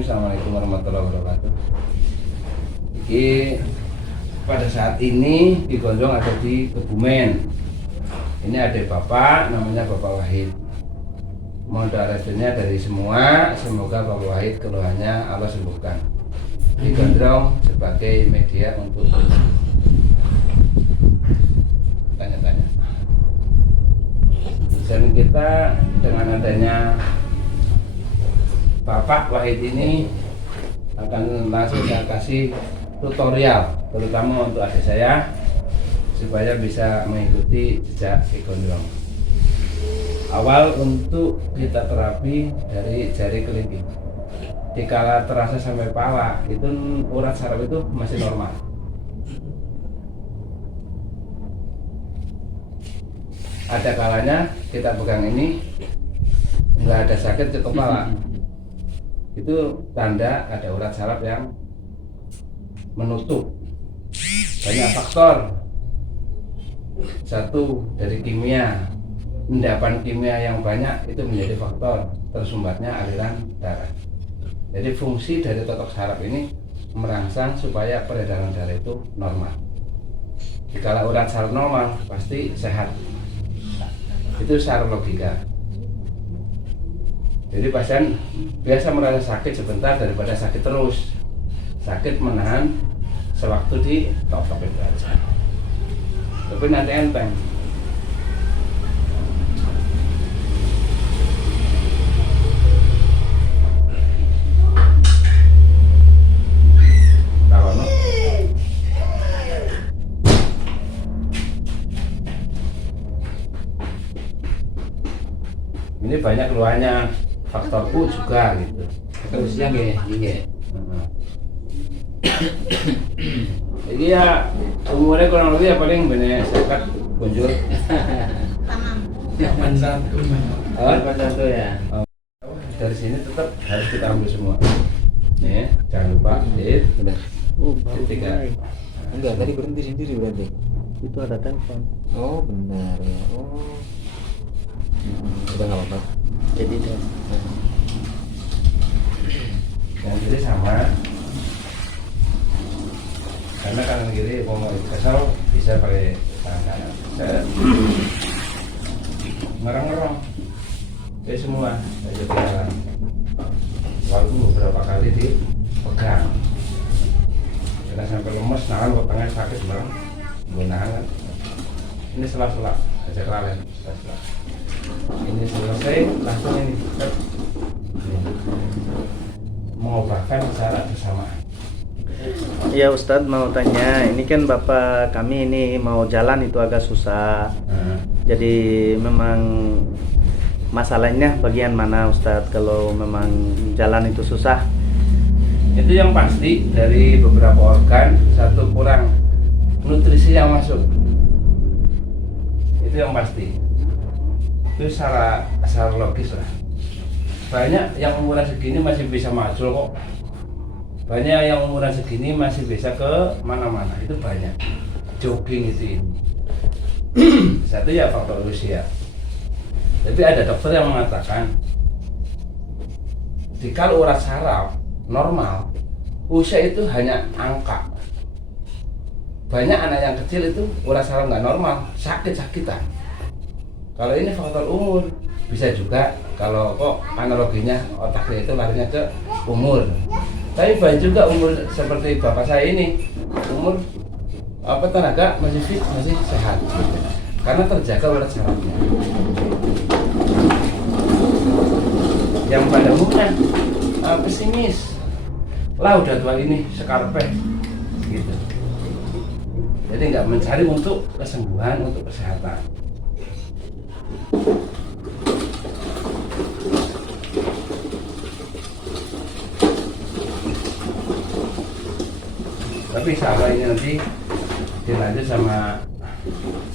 Bismillahirrahmanirrahim. Assalamualaikum warahmatullahi wabarakatuh. Jadi pada saat ini di Gondong ada di Kebumen. Ini ada bapak, namanya Bapak Wahid. Mohon doa restunya dari semua, semoga Bapak Wahid keluhannya Allah sembuhkan. Di Gondong sebagai media untuk tanya-tanya. Dan kita dengan adanya Bapak Wahid ini akan langsung saya kasih tutorial, terutama untuk adik saya supaya bisa mengikuti jejak Ki Gondrong. Awal untuk kita terapi dari jari kelingking. Dikala terasa sampai pala, itu urat saraf itu masih normal. Ada kalanya kita pegang ini nggak ada sakit ke kepala. Itu tanda ada urat saraf yang menutup. Banyak faktor. Satu dari kimia, endapan kimia yang banyak itu menjadi faktor tersumbatnya aliran darah. Jadi fungsi dari totok saraf ini merangsang supaya peredaran darah itu normal. Jika urat saraf normal pasti sehat. Itu secara logika. Jadi pasien biasa merasa sakit sebentar daripada sakit terus. Sakit menahan sewaktu di totok itu aja. Tapi nanti enteng. Ini banyak keluhannya, faktorku juga gitu. Terusnya nggih. Jadi ya umurnya kurang lebih ya paling bener sekat kunjur. Kapan satu? Kapan satu ya? Dari sini tetap harus kita ambil semua. Nih, jangan lupa hit. Oh, Tiga. Enggak, tadi berhenti sendiri berarti. Itu ada telepon. Oh, benar ya. Oh. Udah nggak apa-apa. Jadi Yang kiri sama. Karena kanan kiri mau kesal bisa pakai tangan kanan. Saya ngerang-ngerang. Jadi semua saya jalan. Walaupun beberapa kali dipegang. Karena sampai lemes, nahan kok tengah sakit bang. Gue nahan kan. Ini sela-sela, aja kelalen. Sela-sela. Ini selesai, langsung ini mengobatkan secara bersamaan. ya Ustadz mau tanya, ini kan Bapak kami ini mau jalan itu agak susah. Jadi memang masalahnya bagian mana Ustadz kalau memang jalan itu susah? Itu yang pasti dari beberapa organ, satu kurang nutrisi yang masuk. Itu yang pasti. Itu secara logis lah. Banyak yang umuran segini masih bisa maju kok. Banyak yang umuran segini masih bisa ke mana-mana. Itu banyak. Jogging itu ini. Satu ya faktor usia. Tapi ada dokter yang mengatakan jika urat saraf normal, usia itu hanya angka. Banyak anak yang kecil itu urat saraf nggak normal, sakit-sakitan. Kalau ini faktor umur, bisa juga kalau kok analoginya otaknya itu larinya ke umur. Tapi banyak juga umur seperti bapak saya ini, umur tenaga masih fit, masih sehat, karena terjaga urat sarafnya. Yang pada umumnya pesimis, lah udah tua ini sekarpeh, gitu. Jadi nggak mencari untuk kesembuhan, untuk kesehatan. Tapi sahabat ini nanti dilanjut sama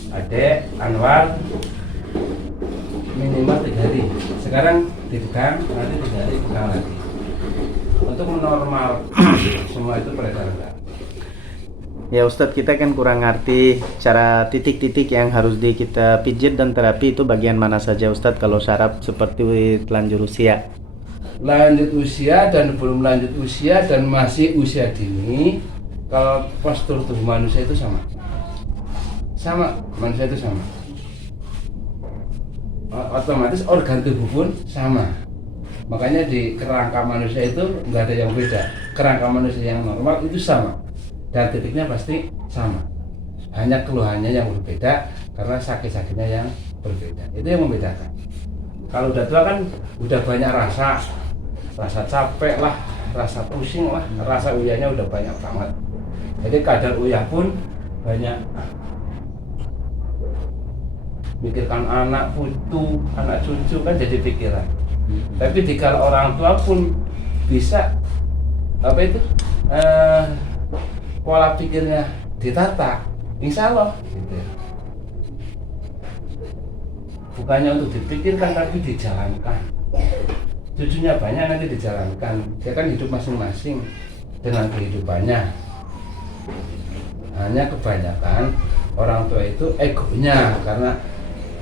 Adek Anwar minimal 3 hari. Sekarang dipegang, nanti 3 hari pegang lagi. Untuk menormal semua itu peredaran darah. Ya Ustadz, kita kan kurang ngerti cara titik-titik yang harus kita pijit dan terapi itu bagian mana saja Ustadz kalau saraf seperti telanjur usia. lanjut usia dan belum lanjut usia dan masih usia dini, kalau postur tubuh manusia itu sama, manusia itu sama, otomatis organ tubuh pun sama. Makanya di kerangka manusia itu nggak ada yang beda. Kerangka manusia yang normal itu sama dan titiknya pasti sama, hanya keluhannya yang berbeda karena sakit-sakitnya yang berbeda. Itu yang membedakan. Kalau udah tua kan udah banyak rasa capek lah, rasa pusing lah, rasa uyahnya udah banyak banget. Jadi kadar uyah pun banyak. Mikirkan anak putu, anak cucu kan jadi pikiran. Tapi dikala orang tua pun bisa apa itu pola pikirnya ditata, insya Allah gitu. Bukannya untuk dipikirkan tapi dijalankan. Cucunya banyak nanti dijalankan. Dia kan hidup masing-masing dengan kehidupannya. Hanya kebanyakan orang tua itu egonya karena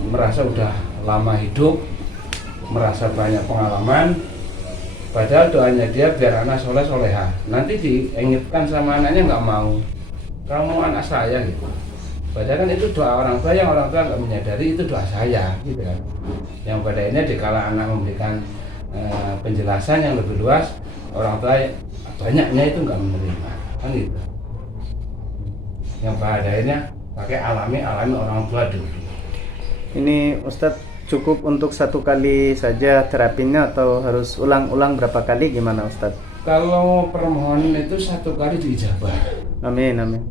merasa udah lama hidup, merasa banyak pengalaman, padahal doanya dia biar anak soleh soleha. Nanti diingatkan sama anaknya nggak mau, kamu anak saya gitu. Padahal kan itu doa orang tua yang orang tua nggak menyadari itu doa saya gitu kan. Yang pada ini dikala anak memberikan penjelasan yang lebih luas, orang tua banyaknya itu nggak menerima kan gitu. Yang pada akhirnya pakai alami orang tua dulu. Ini Ustadz cukup untuk satu kali saja terapinya atau harus ulang-ulang berapa kali, gimana Ustadz? Kalau permohonan itu satu kali diijabah. Amin, amin.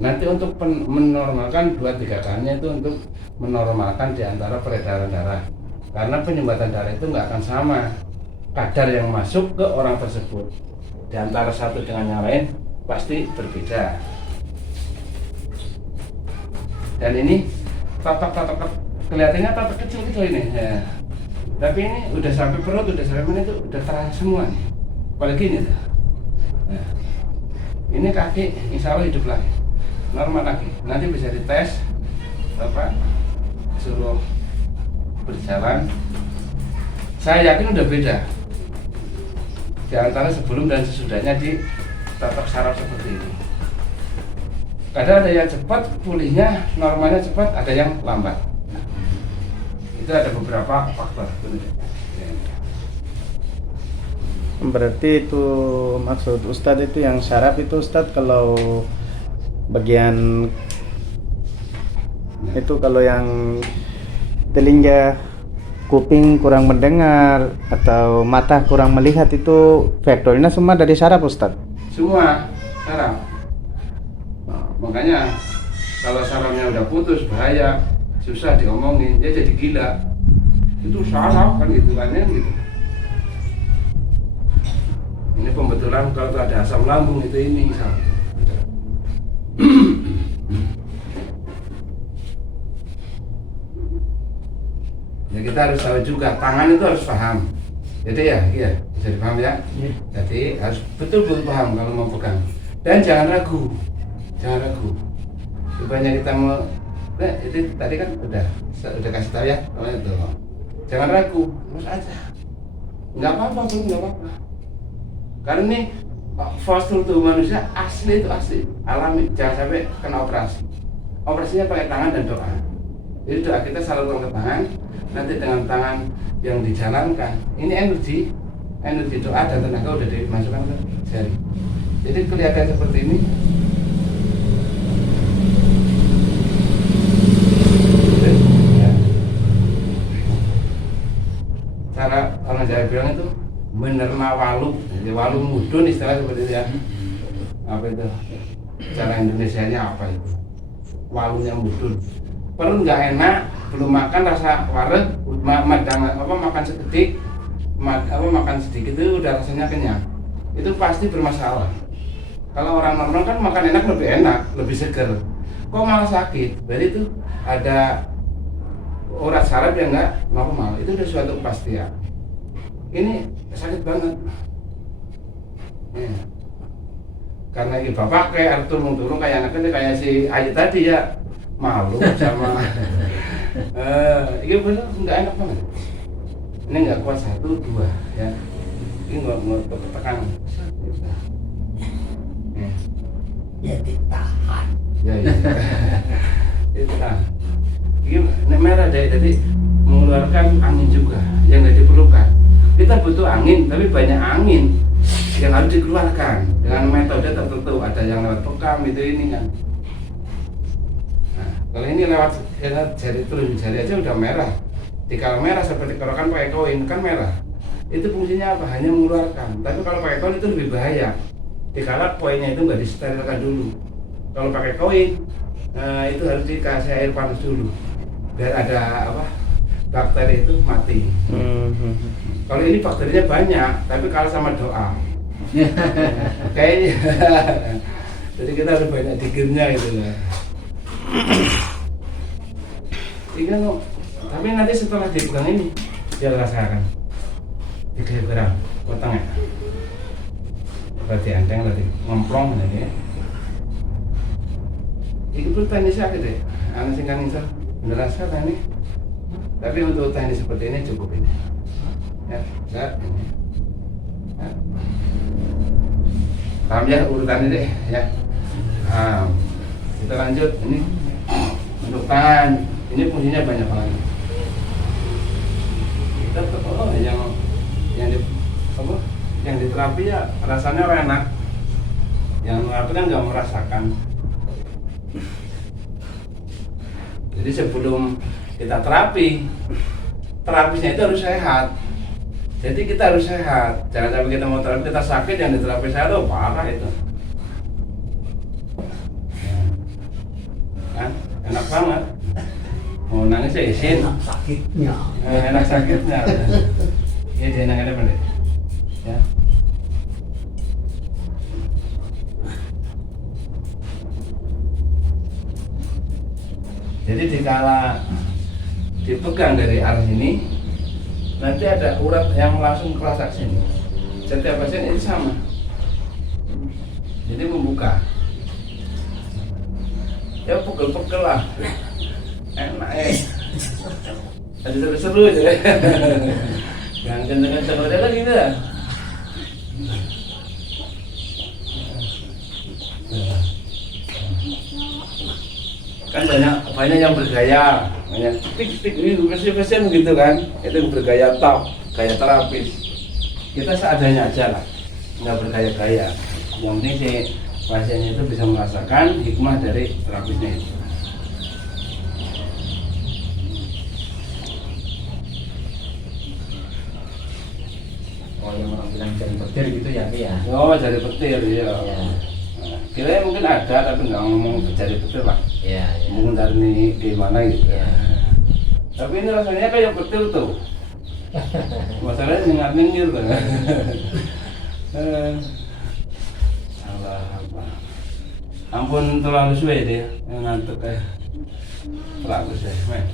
Nanti untuk menormalkan 2-3 kalinya itu untuk menormalkan diantara peredaran darah. Karena penyumbatan darah itu nggak akan sama kadar yang masuk ke orang tersebut. Di antara satu dengan yang lain pasti berbeda. Dan ini tatak kelihatannya tatak kecil ini ya. Tapi ini udah sampai perut, udah sampai mana itu udah terang semua nih. Apalagi ini tuh. Nah, ini kaki insya Allah hidup lagi, normal lagi. Nanti bisa dites suruh berjalan. Saya yakin udah beda di antara sebelum dan sesudahnya di tatak saraf seperti ini. Kadang ada yang cepat pulihnya, normalnya cepat, ada yang lambat. Itu ada beberapa faktor. Berarti itu maksud Ustadz itu yang saraf itu Ustadz, kalau bagian itu kalau yang telinga, kuping kurang mendengar atau mata kurang melihat itu faktornya semua dari saraf Ustadz? Semua saraf. Makanya kalau sarafnya udah putus bahaya, susah diomongin, dia jadi gila. Itu saraf kan gitu kan ya gitu. Ini pembetulan kalau ada asam lambung itu ini saraf. Ya kita harus tahu juga, tangan itu harus paham. Jadi ya, iya, bisa dipaham ya. Jadi harus betul-betul paham kalau mau pegang. Dan jangan ragu. Rupanya kita mau, itu tadi kan udah kasih tahu ya, itu. Jangan ragu, terus aja. Nggak apa-apa pun, nggak apa-apa. Karena ini postur tubuh manusia asli itu asli, alami. Jangan sampai kena operasi. Operasinya pakai tangan dan doa. Jadi doa kita salurkan ke tangan, nanti dengan tangan yang dijalankan. Ini energi doa dan tenaga udah dimasukkan ke jari. Jadi kelihatan seperti ini. Cara orang Jawa bilang itu menerima walu, jadi walu mudun istilah seperti itu ya. Apa itu? Cara Indonesianya apa itu? Walunya mudun. Perut nggak enak, belum makan rasa wareg, makan seketik, makan sedikit itu udah rasanya kenyang. Itu pasti bermasalah. Kalau orang normal kan makan enak lebih enak, lebih seger. Kok malah sakit? Berarti itu ada urat saraf yang nggak normal, itu udah suatu kepastian. Ini sakit banget. Ya. Karena ini bapak kayak turun kayak anaknya kayak si Ayu tadi ya, malu sama. Ini bener nggak enak banget. Ini nggak kuat 1, 2 ya. Ini nggak tekan. Ya ditahan. Ya. Ditahan. Ini merah deh, jadi mengeluarkan angin juga yang tidak diperlukan. Kita butuh angin, tapi banyak angin yang harus dikeluarkan dengan metode tertentu. Ada yang lewat bekam itu ini kan. Nah, kalau ini lewat jari telunjuk jari aja udah merah. Kalau merah seperti kerokan pakai koin kan merah. Itu fungsinya apa? Hanya mengeluarkan. Tapi kalau pakai koin itu lebih bahaya. Dikala koinnya itu nggak disterilkan dulu. Kalau pakai koin, nah itu harus dikasih air panas dulu, biar ada apa? Bakteri itu mati. Kalau ini bakterinya banyak, tapi kalah sama doa. Kayaknya. Jadi kita harus banyak dikirnya gitu lah. Tapi nanti setelah dipegang ini, dia rasakan 3 gram potongnya. Berarti anteng tadi ngomplong ini. Ini pun teknis sakit deh. Anak singkat insya beneran sekarang ini. Tapi untuk teknis seperti ini cukup ini. Ya, enggak ini. Ya. Paham ya urutannya deh ya. Nah, kita lanjut ini untuk tangan. Ini fungsinya banyak banget. Kita yang di apa? Yang di terapi ya rasanya enak. Yang terapi kan nggak merasakan. Jadi sebelum kita terapisnya itu harus sehat. Jadi kita harus sehat. Jangan sampai kita mau terapi kita sakit, yang diterapi sehat itu parah itu. Kan enak banget. Mau nangis ya izin. Enak sakitnya. Enak sakitnya. Ya dia enak apa deh? Ya. Jadi dikala dipegang dari arah sini, nanti ada urat yang langsung kerasa sini. Setiap pasien itu sama. Jadi membuka. Ya pegel-pegel lah. Enak ya. Ada seru-seru aja. Jangan kenceng-kenceng aja kan gitu lah. Kan banyak yang bergaya, banyak tik ini pasien gitu kan, itu bergaya top, gaya terapis. Kita seadanya aja lah, nggak bergaya-gaya. Yang penting si pasiennya itu bisa merasakan hikmah dari terapisnya itu. Oh yang orang bilang jari petir gitu ya Ki ya? Oh jari petir ya. Ya. Kira mungkin ada tapi nggak ngomong jari petir lah. Iya. Ya. Mungkin dari ini gimana gitu. Ya. Tapi ini rasanya kayak petir tuh. Masalahnya nyengat-nyengir tuh. Allah apa. Ampun terlalu suwe dia, ngantuk kayak terlalu suwe. Men.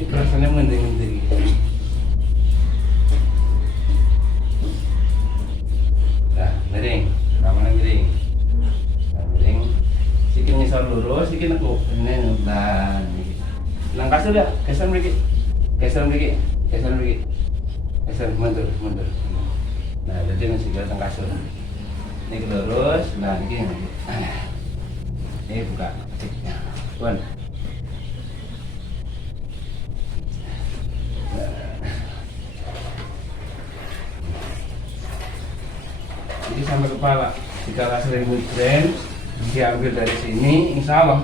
Itu rasanya mending-mending. Nah, miring, ramana miring. Nah, miring. Sikit ngisor lurus, sikit nekuk. Ini nah, nang kasur ya, geser mriki. Geser mriki. Geser mriki. Geser mundur. Nah, jadi masih ke teng kasur. Ini lurus, nah ini. Ini buka. Tuan. Ini sampai kepala. Jika sering migrain, diambil dari sini, insya Allah.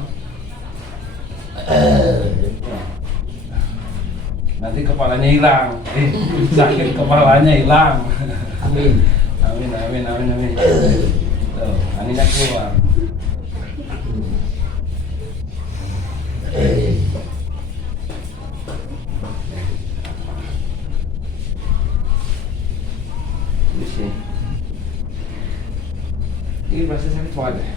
Nanti kepalanya hilang. Sakit kepalanya hilang. Amin. Amin. Tuh, anginnya keluar. Ini sih. Ini pasti sakit banget ya.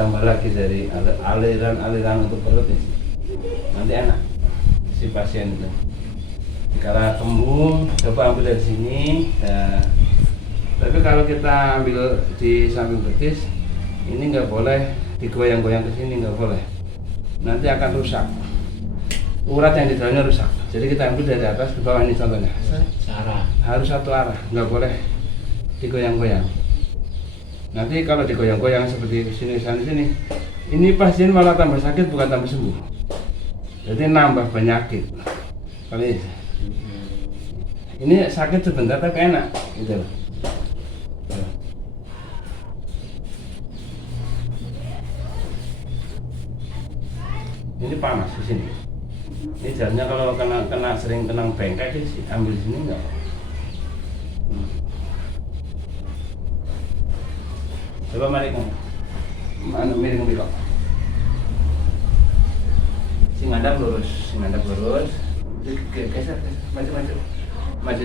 ditambah lagi dari aliran untuk perut ini, nanti enak si pasien itu. Kalau kembung, coba ambil dari sini. Ya. Tapi kalau kita ambil di samping betis, ini nggak boleh digoyang-goyang ke sini, nggak boleh. Nanti akan rusak. Urat yang di dalamnya rusak. Jadi kita ambil dari atas ke bawah ini contohnya. Sarah. Harus satu arah, nggak boleh digoyang-goyang. Nanti kalau digoyang-goyang seperti sini, ini pasien malah tambah sakit bukan tambah sembuh. Jadi nambah penyakit. Kali ini sakit sebentar tapi enak, gitu loh. Ini panas di sini. Ini jamnya kalau kena sering kenang bengkak sih ambil di sini enggak. Coba mari kamu. Mana miring belok. Sing ngadap lurus. Geser, maju. Maju.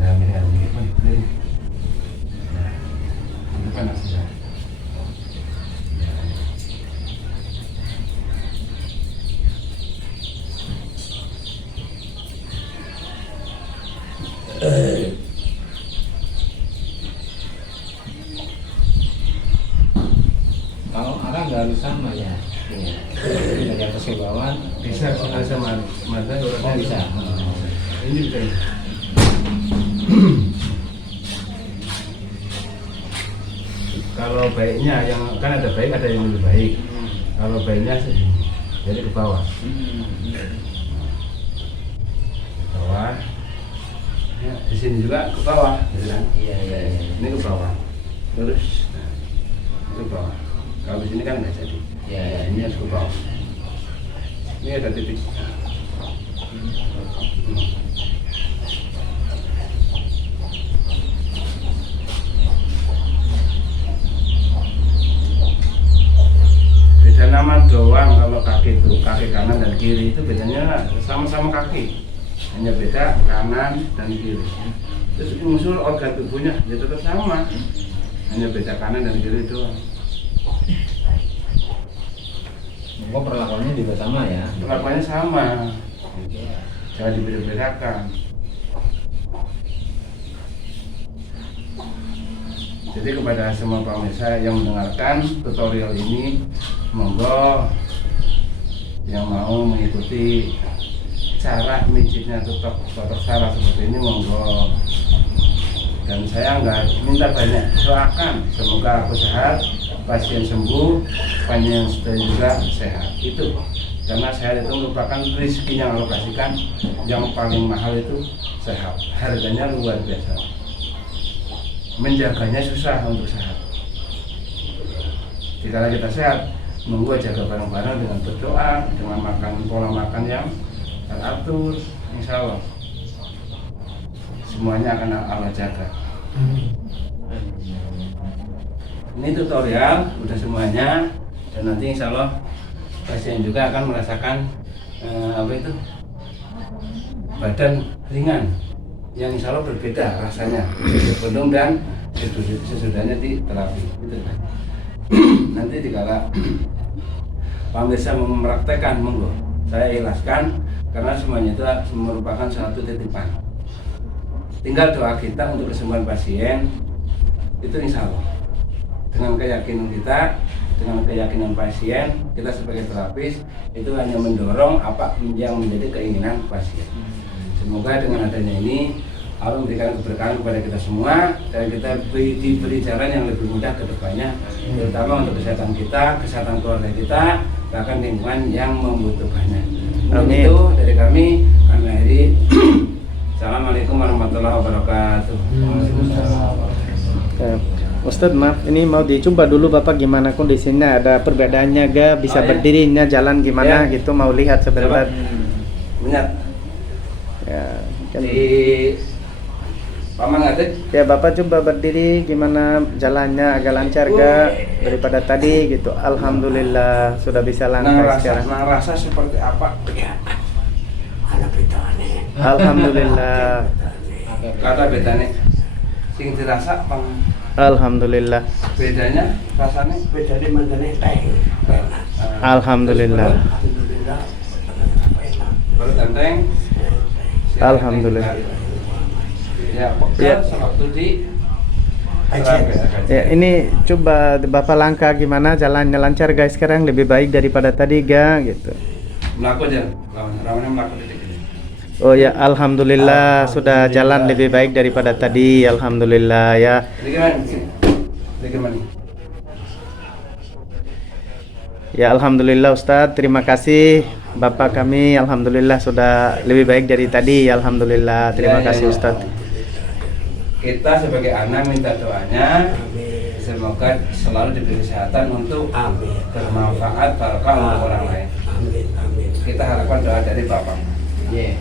Nah, miring. Itu panas ya. Kalau arah nggak harus sama ya. Dari atas ke bawah Bisa sama mata. Oh bisa. Ini bisa. Kalau baiknya yang kan ada baik ada yang lebih baik. Kalau baiknya sih jadi ke bawah. Bawah. Ya, di sini juga ke bawah, gitu kan? Iya. Ini ke bawah. Terus ke bawah. Kalau di sini kan nggak jadi. Iya. Ini harus ke bawah. Ini ada titik. Beda nama doang kalau kaki itu, kaki kanan dan kiri itu bedanya sama-sama kaki. Hanya beda kanan dan kiri. Terus unsur organ tubuhnya ya tetap sama. Hanya beda kanan dan kiri doang. Kok perlakuannya juga sama ya? Perlakuannya sama. Jangan dibeda-bedakan. Jadi kepada semua pemirsa yang mendengarkan tutorial ini, monggo yang mau mengikuti cara mijitnya tutok saraf seperti ini monggo. Dan saya nggak minta banyak, doakan semoga aku sehat, pasien sembuh, pasien juga sehat. Itu karena sehat itu merupakan rezeki yang Allah kasihkan, yang paling mahal itu sehat, harganya luar biasa. Menjaganya susah untuk sehat. Jika kita sehat, monggo jaga bareng-bareng dengan berdoa, dengan makan pola makan yang teratur, insya Allah semuanya akan Allah jaga. Ini tutorial udah semuanya, dan nanti insya Allah pasien juga akan merasakan badan ringan yang insya Allah berbeda rasanya sebelum dan sesudahnya di terapi gitu kan. Nanti dikala pemirsa mempraktekkan monggo saya ikhlaskan karena semuanya itu merupakan suatu titipan. Tinggal doa kita untuk kesembuhan pasien itu insya Allah dengan keyakinan kita, dengan keyakinan pasien, kita sebagai terapis itu hanya mendorong apa yang menjadi keinginan pasien. Semoga dengan adanya ini Allah memberikan keberkahan kepada kita semua dan kita diberi jalan yang lebih mudah ke depannya, terutama untuk kesehatan kita, kesehatan keluarga kita, bahkan lingkungan yang membutuhkannya. Amin. Itu dari kami akhiri. Assalamualaikum warahmatullahi wabarakatuh. Ustadz maaf, ini mau dicoba dulu Bapak gimana kondisinya, ada perbedaannya gak, bisa berdirinya, jalan gimana gitu, mau lihat sebentar. Benar. Ya, kan. Di Paman Atik. Ya Bapak coba berdiri gimana jalannya, agak lancar gak daripada tadi gitu. Alhamdulillah sudah bisa langkah sekarang. Rasa seperti apa? Ada berita aneh. Alhamdulillah. Kata bedanya sing dirasa pang Alhamdulillah. bedanya rasanya Bedanya mantannya teh. Alhamdulillah. Alhamdulillah. baru tenteng. Alhamdulillah. Ya, Ya. pekal sewaktu di Ya, ini coba Bapak langkah gimana jalannya lancar guys sekarang lebih baik daripada tadi ga gitu. melaku aja, lawannya melaku titik ini. Oh ya, alhamdulillah sudah jalan lebih baik daripada tadi. Alhamdulillah ya. Jadi gimana? Jadi gimana? Ya alhamdulillah Ustadz, terima kasih Bapak kami. Alhamdulillah sudah lebih baik dari tadi. Alhamdulillah, terima Ya, ya, kasih ya. Ustadz. Kita sebagai anak minta doanya semoga selalu diberi kesehatan untuk Amin. bermanfaat barokah untuk orang lain. Amin. Amin. Kita harapkan doa dari Bapak. Iya.